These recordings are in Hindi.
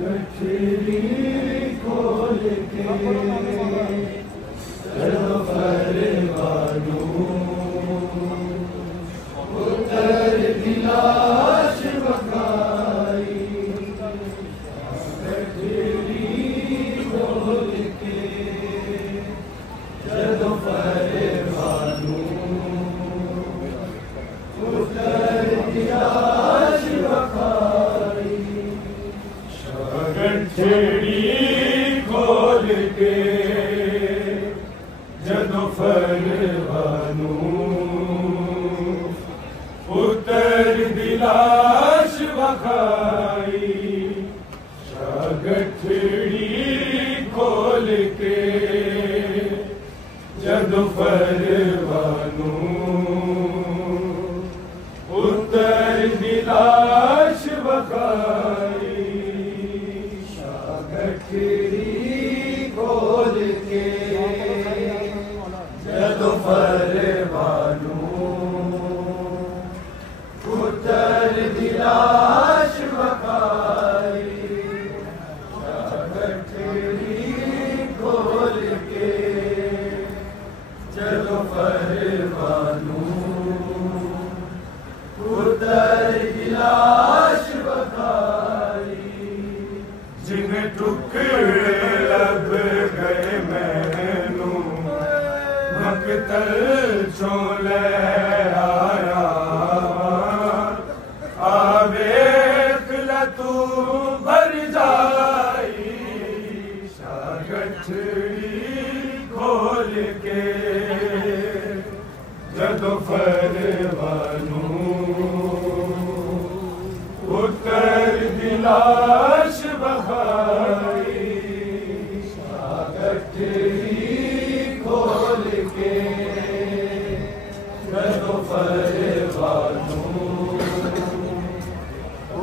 गठरी खोल के परवानू उतर दिलाश बखाई गठरी खोल के जदों परवानू उतर दिलाश बखाई गठरी खोल के जदों परवानू उतर दिलाश बखाई गठरी खोल के जदों परवानू उतर दिलाश बखाई गठरी खोल के जदों परवानू उतर दिलाश बखाई गठरी खोल के जदों परवानू उतर दिलाश बखाई जिन टुकड़े लब गए मैनू मकतल चों ले आया आवेख ला तू भर जाई गठरी खोल के जदों परवानू उतर दिलाश बखाई गठरी खोल के जदों परवानू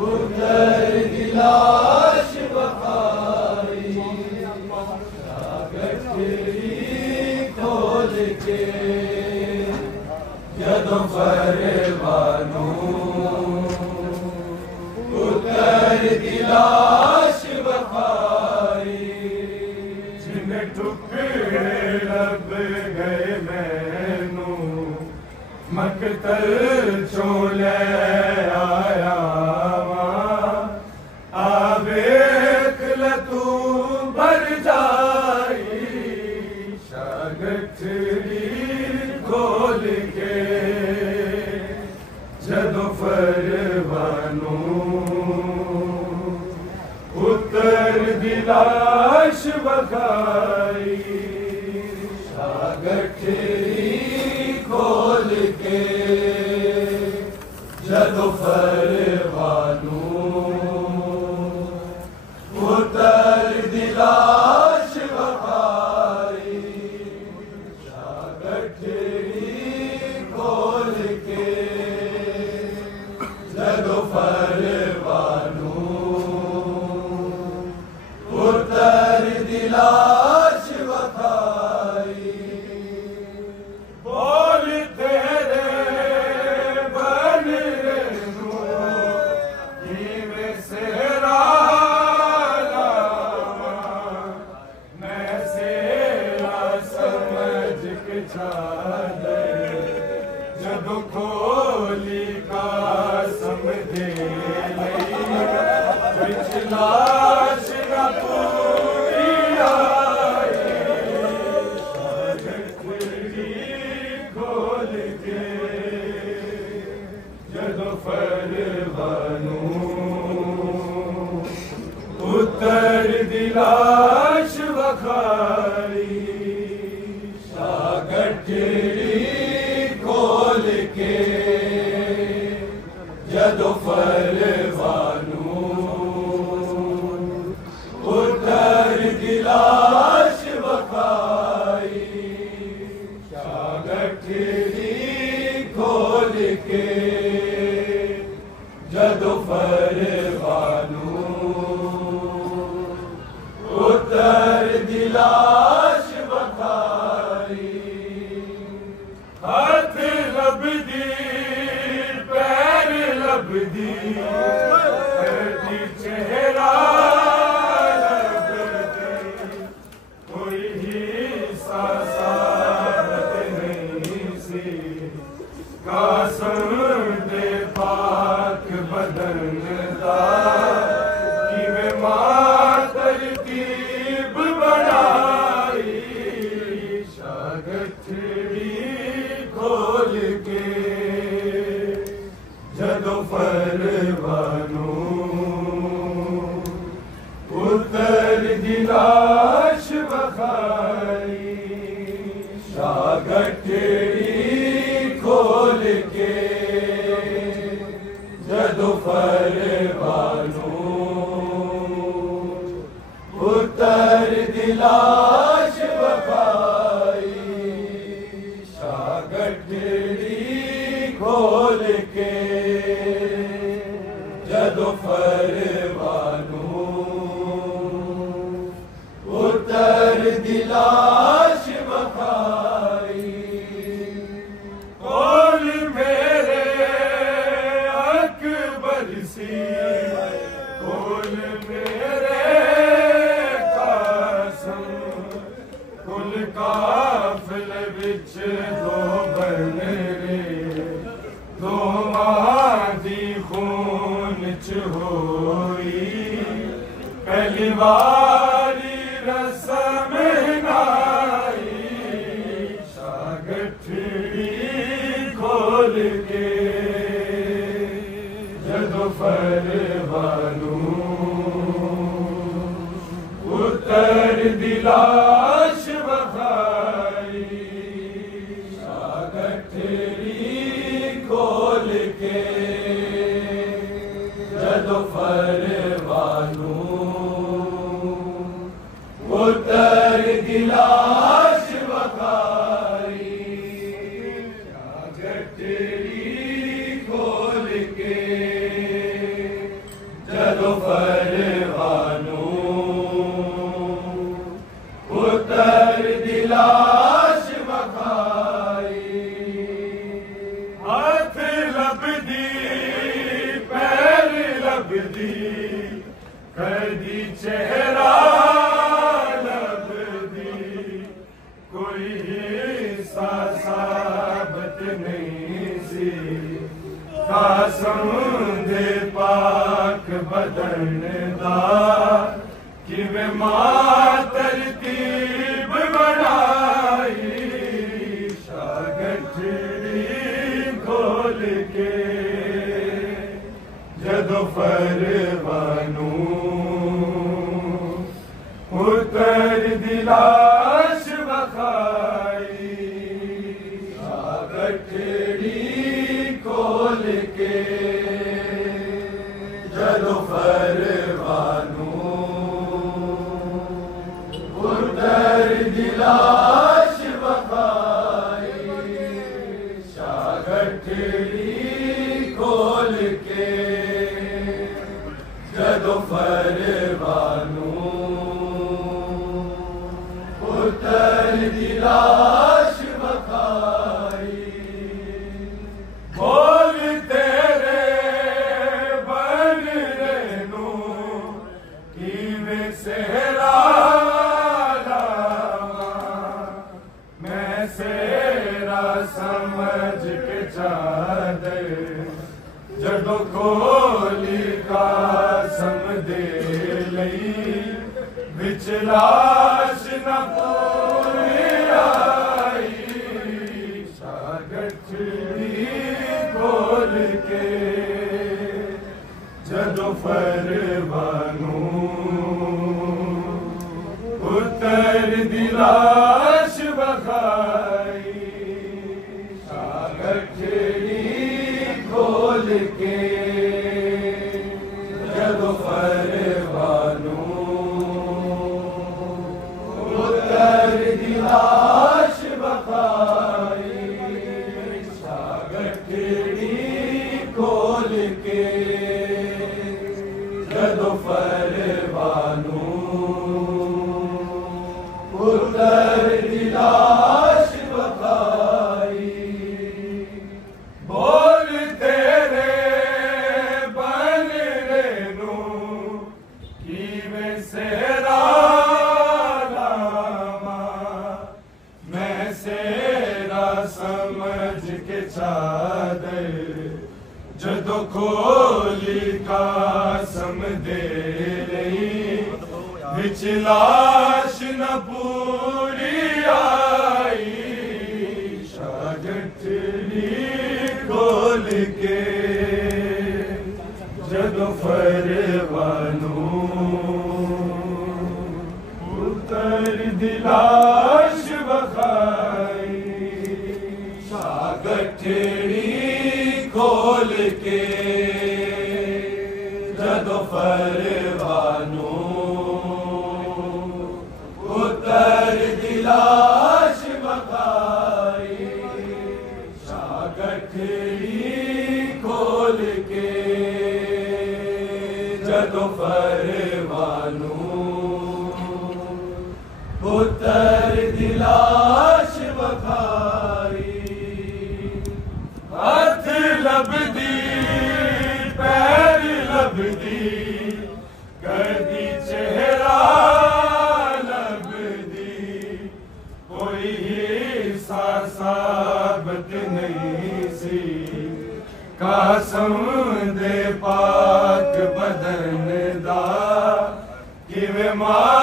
उतर दिलाश बखाई गठरी खोल के जदों परवानू उतर दिलाश बखाई जिन टुकड़े लब गए मैनू मकतल चों ले आया आवेख ला तू भर जाई गठरी खोल के जदों परवानू उतर दिलाश बखाई गठरी खोल के जदों परवानू उतर दिलाश बखाई गठरी खोल के जदों परवानू उतर दिलाश बखाई बोल तेरे बन नू किवें सेरा मैं सेरा समझ के चादर जदों खोली कसम दे लाश ना पूरी आए गठरी खोल के जदों परवानू उतर दिलाश बखाई गठरी खोल के जदों परवानू उतर दिलाश बखाई गठरी खोल के जदों परवानू दी लाश बखाई शागठड़ी खोल के जदों फरवानू उतर दी लाश बखाई बोल मेरे अकबर सी बोल मेरे कासम कुल काफिल विच दो बनरे दो आदि खून च होई पहली बारी रस्म नाई शागठड़ी खोल के जदों फरवानू उतर दी लाश बखाई शागठड़ी खोल के जदों फरवानू उतर दी लाश बखाई शागठड़ी खोल के जदों फरवानू उतर दी लाश बखाई हाथ लभदी पैर लभदी कदी चेहरा लभदी कोई हिस्सा साबत नहीं सी कासम दे पाक बदन दा किवें मां तरतीब बनाई शागठड़ी खोल के जदों फरवानू उतर दी लाश बखाई शागठड़ी खोल के जदों फरवानू उतर दी लाश बखाई शागठड़ी खोल के जदों फरवानू उतर दी लाश बखाई बोल तेरे बन रेनू किवें सेहरा लावा मैं सेरा समझ के चादर जदों खोली कासम दे लई विच लाश न पूरी आई शागठड़ी खोल के जदों फरवानू उतर दी लाश बखाई शागठड़ी खोल के जदों फरवानू उतर दी लाश बखाई शागठड़ी खोल के जदों फरवानू उतर दी लाश बखाई बोल तेरे बन रेनू किवें सेहरा लावा मैं सेरा समझ के चादर जदों खोली कासम दे लई विच लाश न पूरी आई शागठड़ी खोल के जदों फरवानू उतर दी लाश बखाई शागठड़ी खोल के जदों फरवानू लभदी कदी चेहरा लभदी कोई साबत नहीं सी कसम दे पाक बदन दा किवें मां